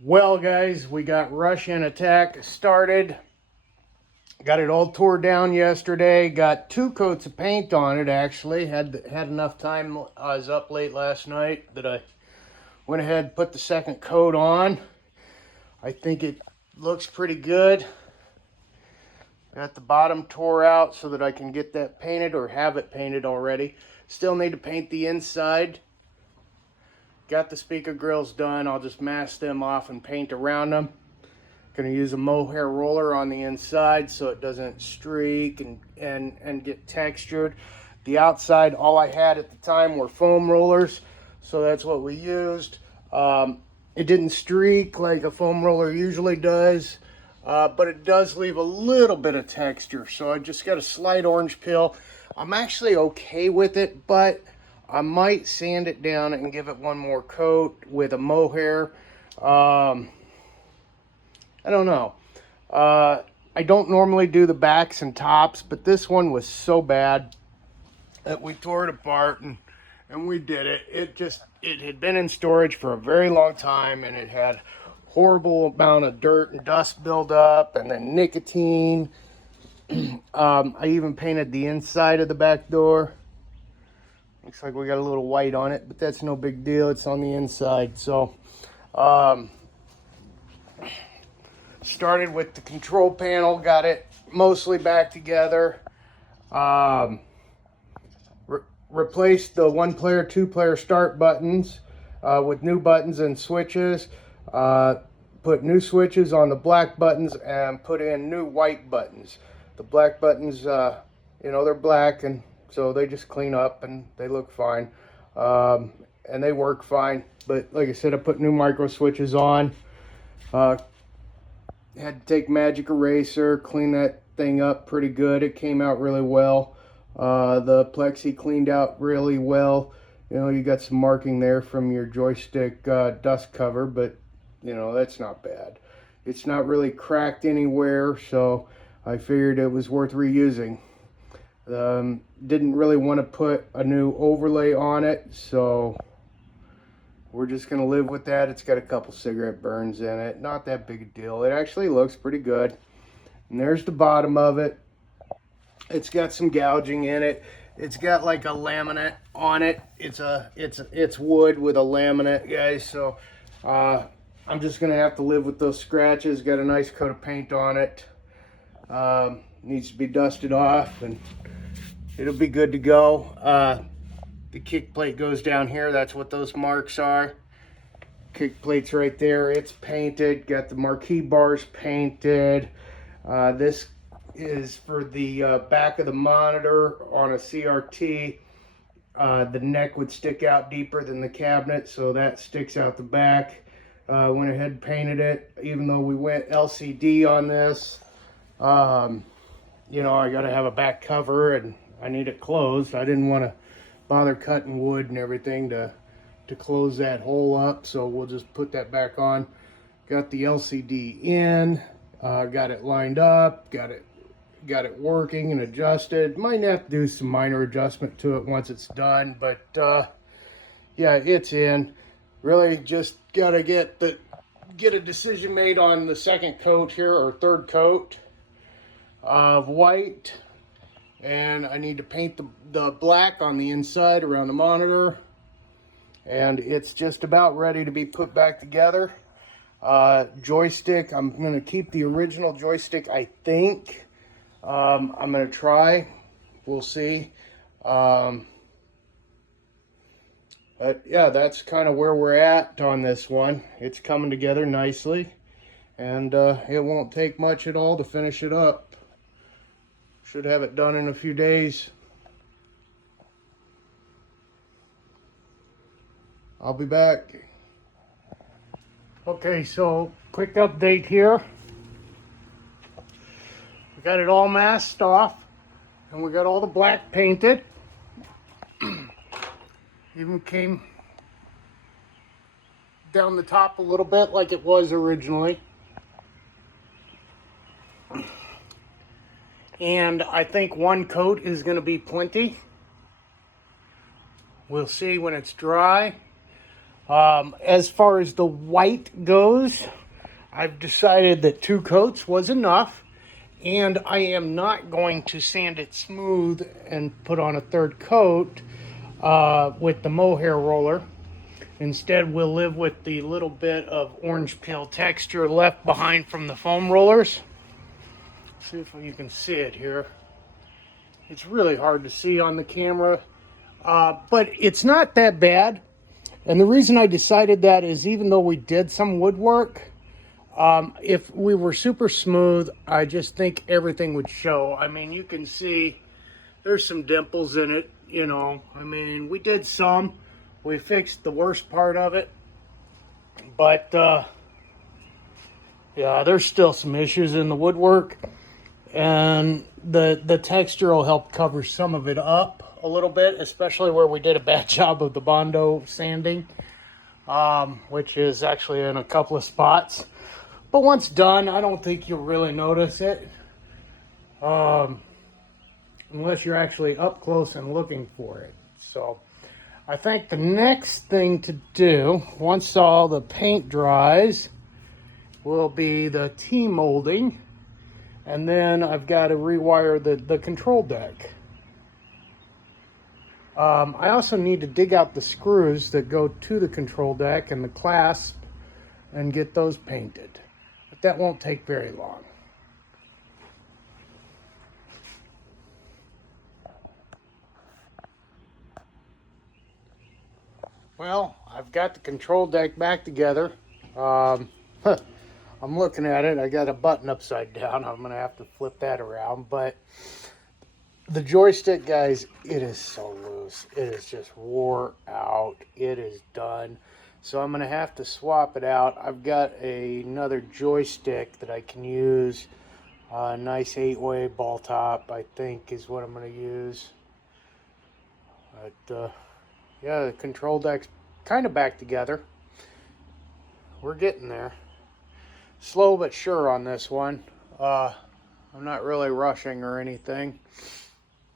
Well, guys, we got Russian attack started. Got it all tore down yesterday. Got 2 coats of paint on it, actually. Had enough time. I was up late last night that I went ahead and put the second coat on. I think it looks pretty good. Got the bottom tore out so that I can get that painted or have it painted already. Still need to paint the inside. Got the speaker grills done. I'll just mask them off and paint around them. Going to use a mohair roller on the inside so it doesn't streak and get textured. The outside, all I had at the time were foam rollers, so that's what we used. It didn't streak like a foam roller usually does, but it does leave a little bit of texture. So I just got a slight orange peel. I'm actually okay with it, but I might sand it down and give it one more coat with a mohair. I don't know. I don't normally do the backs and tops, but this one was so bad that we tore it apart and we did it. It had been in storage for a very long time, and it had horrible amount of dirt and dust buildup, and then nicotine. I even painted the inside of the back door. Looks like we got a little white on it, but that's no big deal. It's on the inside. So, started with the control panel, got it mostly back together. Replaced the 1-player, 2-player start buttons with new buttons and switches. Put new switches on the black buttons and put in new white buttons. The black buttons, they're black, and so they just clean up and they look fine. And they work fine. But like I said, I put new micro switches on. Had to take magic eraser, clean that thing up pretty good. It came out really well. The plexi cleaned out really well. You got some marking there from your joystick dust cover, but that's not bad. It's not really cracked anywhere, so I figured it was worth reusing. Didn't really want to put a new overlay on it, so we're just going to live with that. It's got a couple cigarette burns in it. Not that big a deal. It actually looks pretty good. And there's the bottom of it. It's got some gouging in it. It's got like a laminate on it. It's wood with a laminate, guys. So I'm just going to have to live with those scratches. Got a nice coat of paint on it. Needs to be dusted off, and it'll be good to go. The kick plate goes down here. That's what those marks are. Kick plate's right there. It's painted. Got the marquee bars painted. This is for the back of the monitor on a CRT. The neck would stick out deeper than the cabinet, so that sticks out the back. Went ahead and painted it, even though we went LCD on this. I got to have a back cover, and I need it closed. I didn't want to bother cutting wood and everything to close that hole up, so we'll just put that back on. Got the LCD in, got it lined up, got it working and adjusted. Might have to do some minor adjustment to it once it's done, but yeah, it's in. Really just gotta get a decision made on the second coat here, or third coat of white. And I need to paint the black on the inside around the monitor. And it's just about ready to be put back together. Joystick, I'm going to keep the original joystick, I think. I'm going to try. We'll see. But yeah, that's kind of where we're at on this one. It's coming together nicely. And it won't take much at all to finish it up. Should have it done in a few days. I'll be back. Okay, so quick update here. We got it all masked off, and we got all the black painted. Even came down the top a little bit like it was originally. And I think 1 coat is going to be plenty. We'll see when it's dry. As far as the white goes, I've decided that 2 coats was enough, and I am not going to sand it smooth and put on a 3rd coat with the mohair roller. Instead, we'll live with the little bit of orange peel texture left behind from the foam rollers. See if you can see it here. It's really hard to see on the camera, but it's not that bad. And the reason I decided that is, even though we did some woodwork, if we were super smooth, I just think everything would show. I mean, you can see there's some dimples in it, you know. I mean, we did some. We fixed the worst part of it. But, yeah, there's still some issues in the woodwork. And the texture will help cover some of it up a little bit, especially where we did a bad job of the Bondo sanding, which is actually in a couple of spots. But once done, I don't think you'll really notice it, unless you're actually up close and looking for it. So I think the next thing to do, once all the paint dries, will be the T-molding. And then I've got to rewire the control deck. I also need to dig out the screws that go to the control deck and the clasp and get those painted. But that won't take very long. Well, I've got the control deck back together. I'm looking at it. I got a button upside down. I'm going to have to flip that around. But the joystick, guys, it is so loose. It is just wore out. It is done. So I'm going to have to swap it out. I've got another joystick that I can use. A nice 8-way ball top, I think, is what I'm going to use. But, yeah, the control deck's kind of back together. We're getting there. Slow but sure on this one. I'm not really rushing or anything.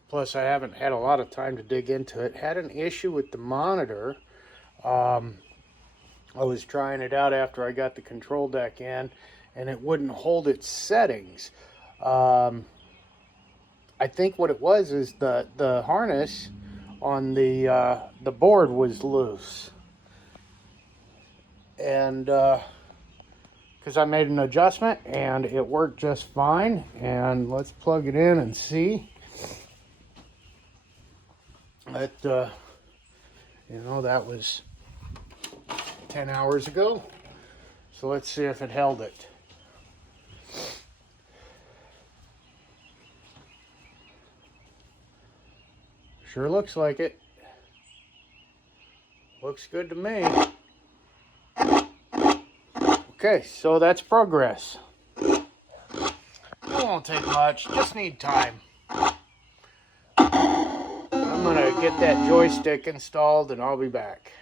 Plus, I haven't had a lot of time to dig into it. Had an issue with the monitor. I was trying it out after I got the control deck in, and it wouldn't hold its settings. I think what it was is the harness on the board was loose. And because I made an adjustment and it worked just fine. And let's plug it in and see. But, you know, that was 10 hours ago. So let's see if it held it. Sure looks like it. Looks good to me. Okay, so that's progress. It won't take much, just need time. I'm gonna get that joystick installed and I'll be back.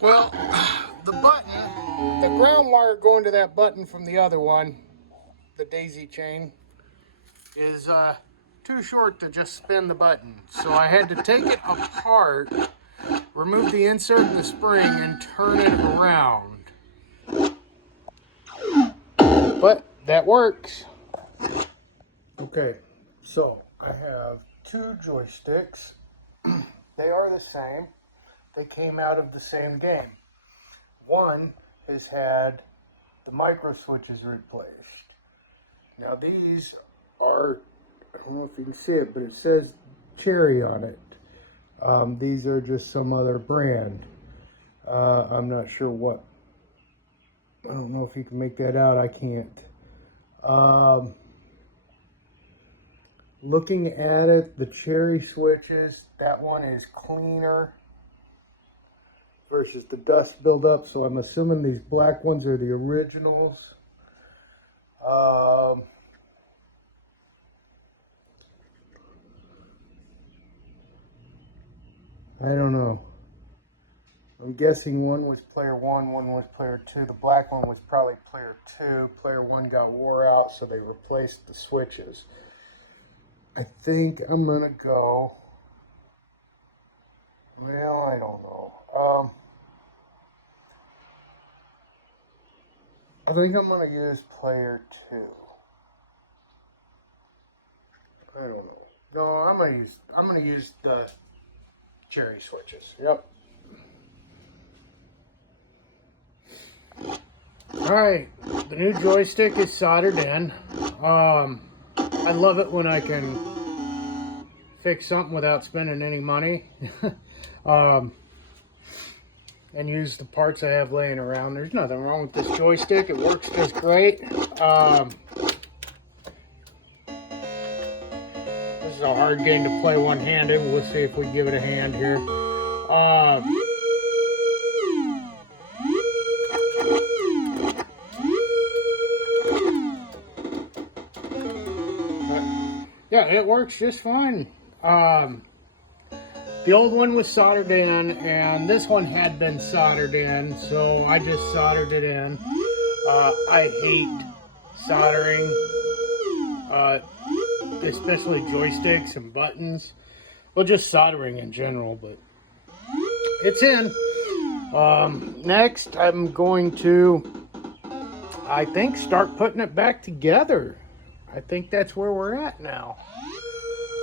Well, the ground wire going to that button from the other one, the daisy chain, is too short to just spin the button. So I had to take it apart, remove the insert and the spring, and turn it around. But that works. Okay, so I have 2 joysticks. They are the same. They came out of the same game. One has had the micro switches replaced. Now these are, I don't know if you can see it, but it says Cherry on it. These are just some other brand. I'm not sure what. I don't know if you can make that out. I can't. Looking at it, the Cherry switches, that one is cleaner versus the dust buildup. So I'm assuming these black ones are the originals. I don't know. I'm guessing one was player 1, one was player 2. The black one was probably player 2. Player 1 got wore out, so they replaced the switches. I think I'm going to go, well, I don't know. I think I'm gonna use player 2. I don't know. No, I'm gonna use the cherry switches. Yep. Alright, the new joystick is soldered in. I love it when I can fix something without spending any money. And use the parts I have laying around. There's nothing wrong with this joystick. It works just great. This is a hard game to play one-handed. We'll see if we give it a hand here. Yeah, it works just fine. The old one was soldered in, and this one had been soldered in, so I just soldered it in. I hate soldering, especially joysticks and buttons. Well, just soldering in general, but it's in. Next, I'm going to, I think, start putting it back together. I think that's where we're at now.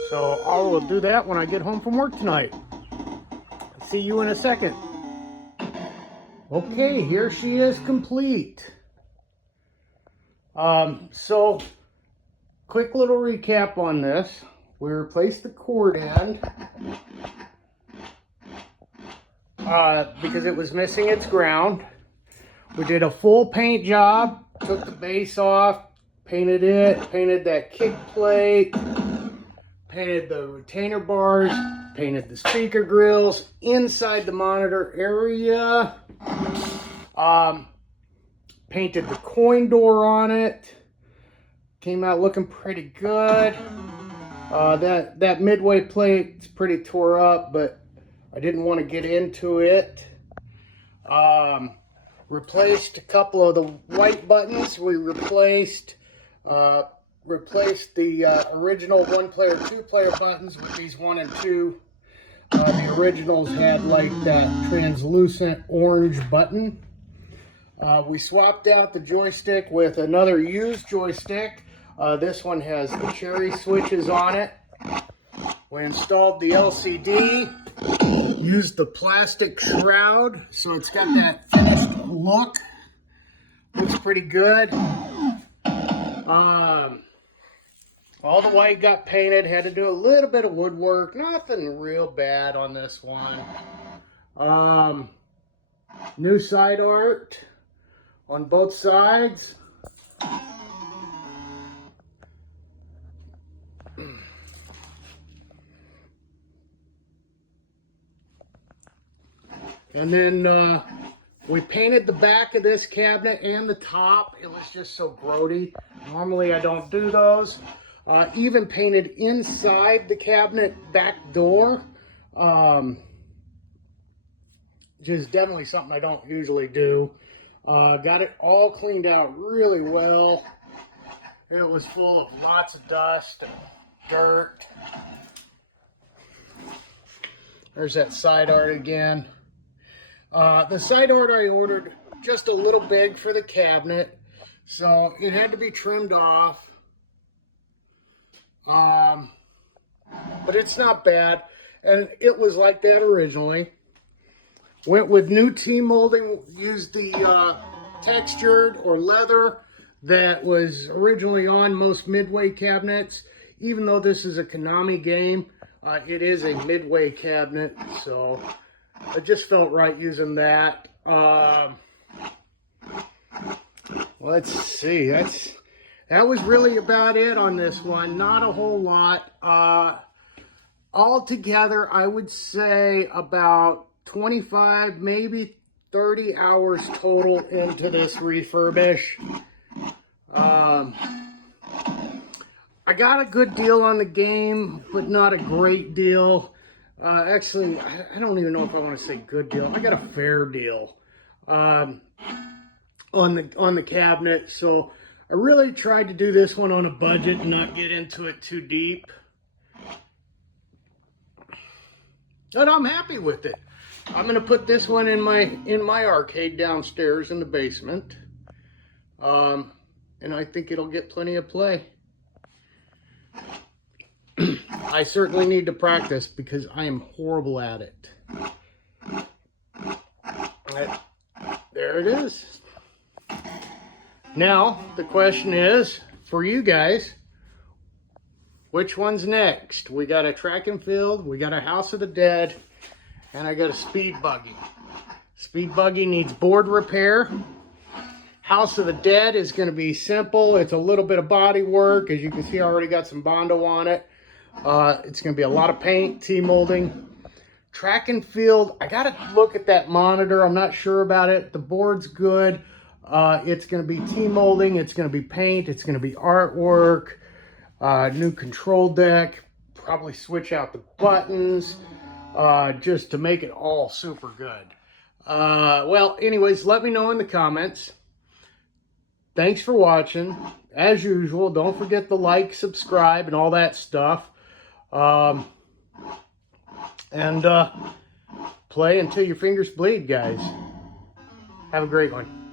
So I will do that when I get home from work tonight. See you in a second. Okay, here she is complete. So quick little recap on this. We replaced the cord end because it was missing its ground. We did a full paint job, took the base off, painted it, painted that kick plate, painted the retainer bars, painted the speaker grills inside the monitor area, painted the coin door on it. Came out looking pretty good. That midway plate's pretty tore up, but I didn't want to get into it. Replaced a couple of the white buttons. We replaced the original 1-player, 2-player buttons with these 1 and 2. The originals had like that translucent orange button. We swapped out the joystick with another used joystick. This one has the cherry switches on it. We installed the LCD, used the plastic shroud, so it's got that finished look. Looks pretty good. All the white got painted, had to do a little bit of woodwork, nothing real bad on this one. New side art on both sides. And then we painted the back of this cabinet and the top. It was just so grody. Normally I don't do those. Even painted inside the cabinet back door. Which is definitely something I don't usually do. Got it all cleaned out really well. It was full of lots of dust and dirt. There's that side art again. The side art I ordered just a little big for the cabinet, so it had to be trimmed off. But it's not bad, and it was like that originally. Went with new T-molding, used the textured or leather that was originally on most Midway cabinets. Even though this is a Konami game, it is a Midway cabinet, so I just felt right using that. Let's see, that was really about it on this one. Not a whole lot. Altogether, I would say about 25, maybe 30 hours total into this refurbish. I got a good deal on the game, but not a great deal. Actually, I don't even know if I want to say good deal. I got a fair deal on the cabinet. So I really tried to do this one on a budget and not get into it too deep. But I'm happy with it. I'm gonna put this one in my arcade downstairs in the basement, and I think it'll get plenty of play. I certainly need to practice because I am horrible at it. There it is. Now the question is for you guys, which one's next? We got a track and field, we got a House of the Dead, and I got a speed buggy. Speed buggy needs board repair. House of the Dead is going to be simple. It's a little bit of body work. As you can see, I already got some Bondo on it. It's going to be a lot of paint, T-molding. Track and field, I got to look at that monitor. I'm not sure about it. The board's good. It's going to be T-molding. It's going to be paint. It's going to be artwork. New control deck. Probably switch out the buttons just to make it all super good. Well, anyways, let me know in the comments. Thanks for watching. As usual, don't forget to like, subscribe, and all that stuff. And play until your fingers bleed, guys. Have a great one.